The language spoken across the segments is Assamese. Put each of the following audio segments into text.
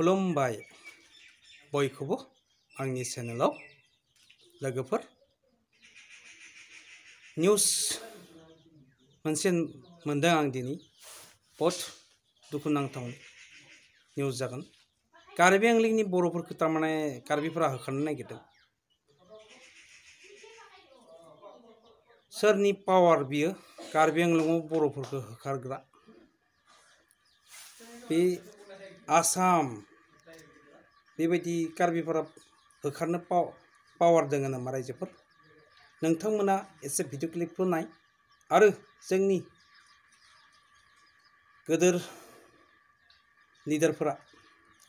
खुलुमबाय बयखौबो आंनि चेनेलाव लोगोफोर निउस मोनसे मोनदों आं दिनै बहुत दुखुनांथाव निउस जागोन कार्बि आंलंनि बर'फोरखौ तारमाने कार्बिफोरा होखारनो नागिरदों सोरनि पावार बियो कार्बि आंलंआव बर'फोरखौ होखारग्रा बे आसाम बेबायदि कार्बिफोरा होखारनो पावार दङ नामा रायजोफोर नोंथांमोना एसे भिडिअ क्लिपखौ नाय आरो जोंनि गोदोर लिडारफोरा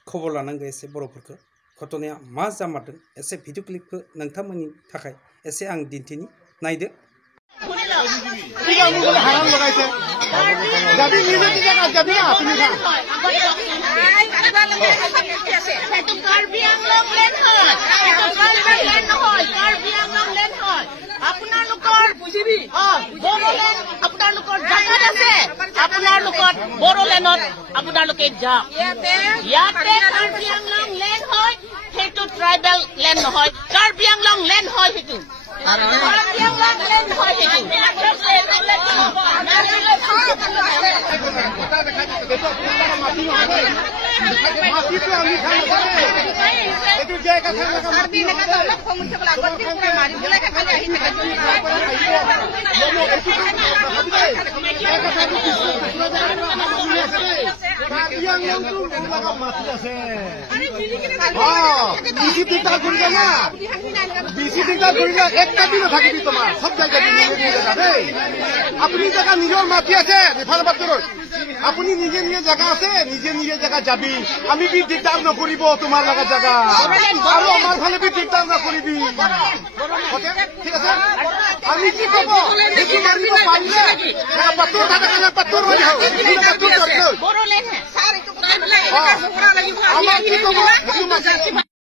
खबर लानांगौ एसे बर'फोरखौ घटनाया मा जामारदों एसे भिडिअ क्लिपखौ नोंथांमोननि थाखाय एसे आं दिन्थिनि नायदो ট্রাইবেল ল্যান্ড নহয় কাৰ্বি আংলং ল্যান্ড হয় সেইটো কাৰ্বি আংলং ল্যান্ড হয় আপুনি জেগা নিজৰ মাটি আছে ৰিফাৰ বাটৰত আপুনি নিজে নিজে জেগা আছে নিজে নিজে জেগা যাবি আমি বি দিগদাৰ নকৰিব তোমাৰ লগা জেগা আৰু আমাৰ ফালে বি দিগদাৰ নকৰিবি ঠিক আছে আমি কি ক'ব সেইটো মাৰিব পাৰিলে পাত্তৰ থাকে কাৰণে পাত্তৰ হৈ যাওঁ